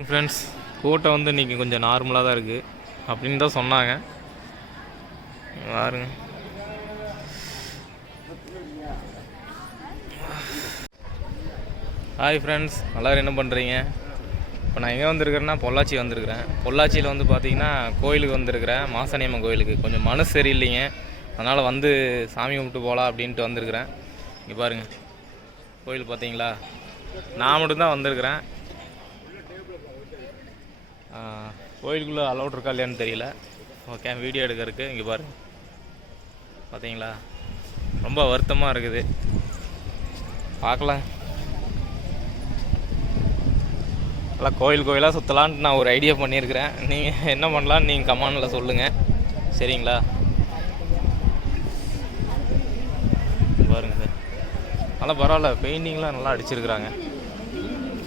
Friends கூட்டம் வந்து இன்றைக்கி கொஞ்சம் நார்மலாக தான் இருக்குது அப்படின்னு தான் சொன்னாங்க. பாருங்க ஹாய் ஃப்ரெண்ட்ஸ் எல்லோரும் என்ன பண்ணுறீங்க இப்போ நான் எங்கே வந்திருக்கிறேன்னா பொள்ளாச்சி வந்திருக்கிறேன். பொள்ளாச்சியில் வந்து பார்த்தீங்கன்னா கோயிலுக்கு வந்திருக்கிறேன். மாசனியம்மன் கோயிலுக்கு. கொஞ்சம் மனசு சரியில்லைங்க. அதனால் வந்து சாமி கும்பிட்டு போகலாம் அப்படின்ட்டு வந்திருக்கிறேன். இங்கே பாருங்கள் கோயில் பார்த்தீங்களா நான் மட்டும்தான் வந்திருக்கிறேன். கோயிலுக்குள்ளே அலௌட் இருக்கா இல்லையான்னு தெரியல. ஓகே வீடியோ எடுக்கிறதுக்கு இங்கே பாருங்கள் பார்த்தீங்களா ரொம்ப வருத்தமாக இருக்குது. பார்க்கலாம் நல்லா கோயில் கோயிலாக சுற்றலான்ட்டு நான் ஒரு ஐடியா பண்ணியிருக்கிறேன். நீங்கள் என்ன பண்ணலான்னு நீங்கள் கமானில் சொல்லுங்கள் சரிங்களா? பாருங்கள் சார். நல்லா பரவாயில்ல பெயிண்டிங்லாம் நல்லா அடிச்சிருக்கிறாங்க.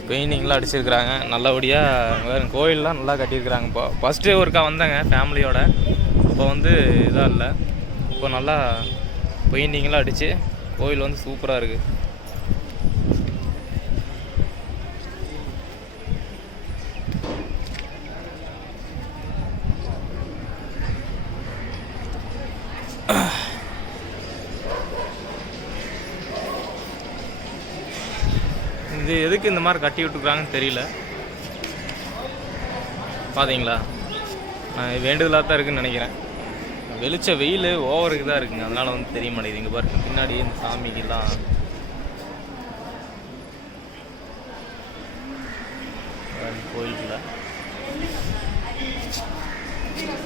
பெயிண்டிங்லாம் அடிச்சிருக்கிறாங்க. நல்லபடியாக கோயிலெலாம் நல்லா கட்டியிருக்கிறாங்க. இப்போ ஃபஸ்ட்டு ஒருக்கா வந்தாங்க ஃபேமிலியோட இப்போ வந்து இதாக இல்லை. இப்போ நல்லா பெயிண்டிங்லாம் அடித்து கோயில் வந்து சூப்பராக இருக்குது இது எதுக்கு இந்த மாதிரி கட்டி விட்டுருக்குறாங்கன்னு தெரியல. பார்த்தீங்களா நான் வேண்டுதலாக தான் இருக்குன்னு நினைக்கிறேன். வெளிச்ச வெயில் ஓவருக்கு தான் இருக்குங்க. அதனால் வந்து தெரிய மாட்டேங்குது. இங்கே பாருங்க பின்னாடி இந்த சாமிக்கெல்லாம். கோயிலுக்குள்ள.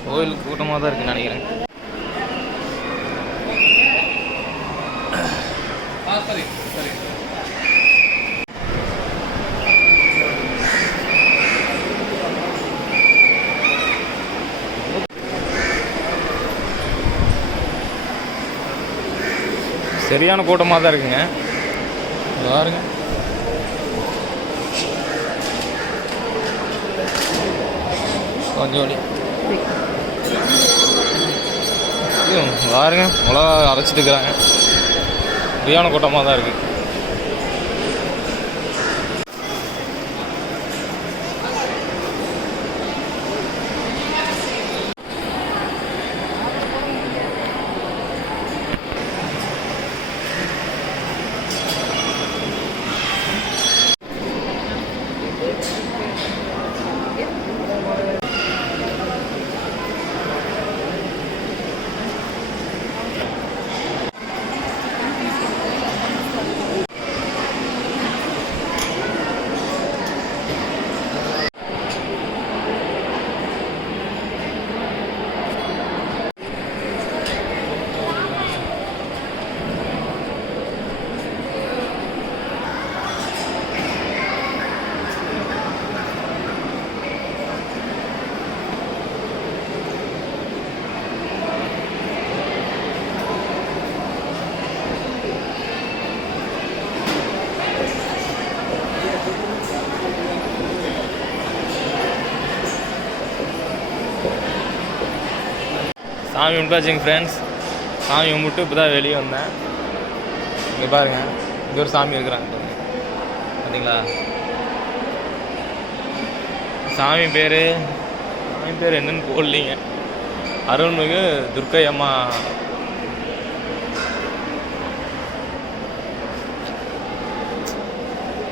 கோயில் கூட்டமாக தான் இருக்குன்னு நினைக்கிறேன். சரி சரியான கூட்டமாக தான் இருக்குங்க. பாருங்க. கொஞ்சம் பாருங்க மிளகா அரைச்சிட்டு இருக்கிறாங்க. சரியான கூட்டமாக தான் இருக்குது சாமி கும்பிட்டாச்சுங்க ஃப்ரெண்ட்ஸ் சாமி கும்பிட்டு இப்போ தான் வெளியே வந்தேன். இங்கே பாருங்கள் இங்கே ஒரு சாமி இருக்கிறாங்க பார்த்தீங்களா சாமி பேர் சாமி பேர் என்னன்னு போடலீங்க. அருள்மிகு துர்க்கை அம்மா.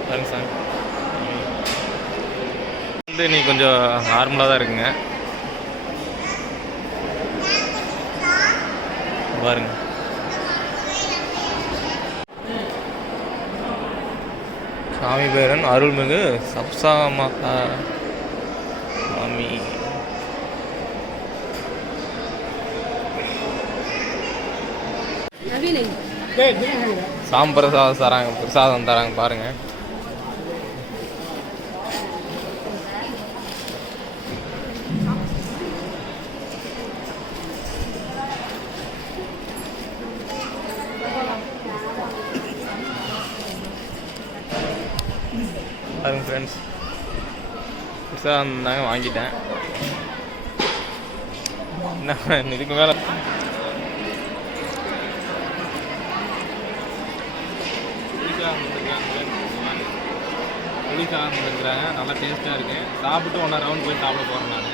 பாருங்க சாமி. வந்து இன்னைக்கு கொஞ்சம் நார்மலாக தான் இருக்குங்க. பாருங்க. சாமி பேரன் அருள்மிகு சப்சா மாதா சாமி. சாம் பிரசாதம் தராங்க பிரசாதம் தராங்க பாருங்க. பாருங்க ஃப்ரெண்ட்ஸ் புதுசாக வந்தாங்க வாங்கிட்டேன். என்ன இதுக்கு மேலே. புளி சாதம் நல்லா டேஸ்ட்டாக இருக்குது சாப்பிட்டு ஒன்றா ரவுண்ட் போய் சாப்பிட போகிறேன் நான்.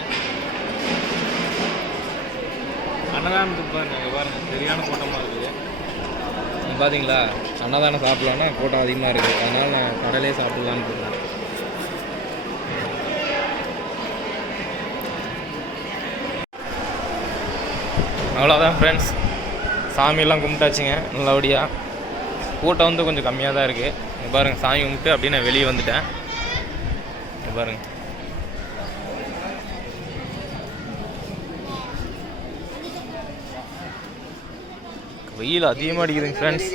அன்னதானத்துக்கு பாருங்க பாருங்கள் சரியான கூட்டமாக இருக்குது. பார்த்தீங்களா அன்னதானம் சாப்பிட்லான்னா கூட்டம் அதிகமாக இருக்குது அதனால் நான் கடலே சாப்பிட்லான்னு இருக்கேன். அவ்வளோதான் ஃப்ரெண்ட்ஸ் சாமியெல்லாம் கும்பிட்டாச்சுங்க நல்லபடியாக கூட்டம் வந்து கொஞ்சம் கம்மியாக தான் இருக்குது பாருங்கள் சாமி கும்பிட்டு அப்படியே நான் வெளியே வந்துட்டேன். பாருங்கள் வெயில் அதிகமாக அடிக்குதுங்க ஃப்ரெண்ட்ஸ்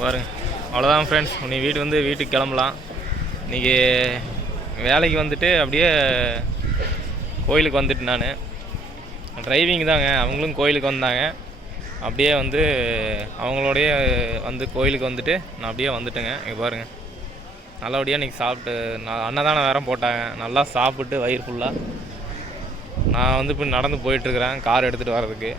பாருங்க அவ்வளோதான் ஃப்ரெண்ட்ஸ் நீ வீட்டு வந்து வீட்டுக்கு கிளம்பலாம். இன்றைக்கி வேலைக்கு வந்துட்டு அப்படியே கோயிலுக்கு வந்துட்டு நான். டிரைவிங் தாங்க அவங்களும் கோயிலுக்கு வந்தாங்க. அப்படியே வந்து அவங்களோடய வந்து கோயிலுக்கு வந்துட்டு நான் அப்படியே வந்துட்டேங்க. இங்கே பாருங்கள் நல்லபடியாக இன்றைக்கி சாப்பிட்டு நான் அன்னதானம் வேற போட்டாங்க. நல்லா சாப்பிட்டு வயிறு ஃபுல்லாக நான் வந்து இப்போ நடந்து போயிட்டுருக்கிறேன். கார் எடுத்துகிட்டு வர்றதுக்கு.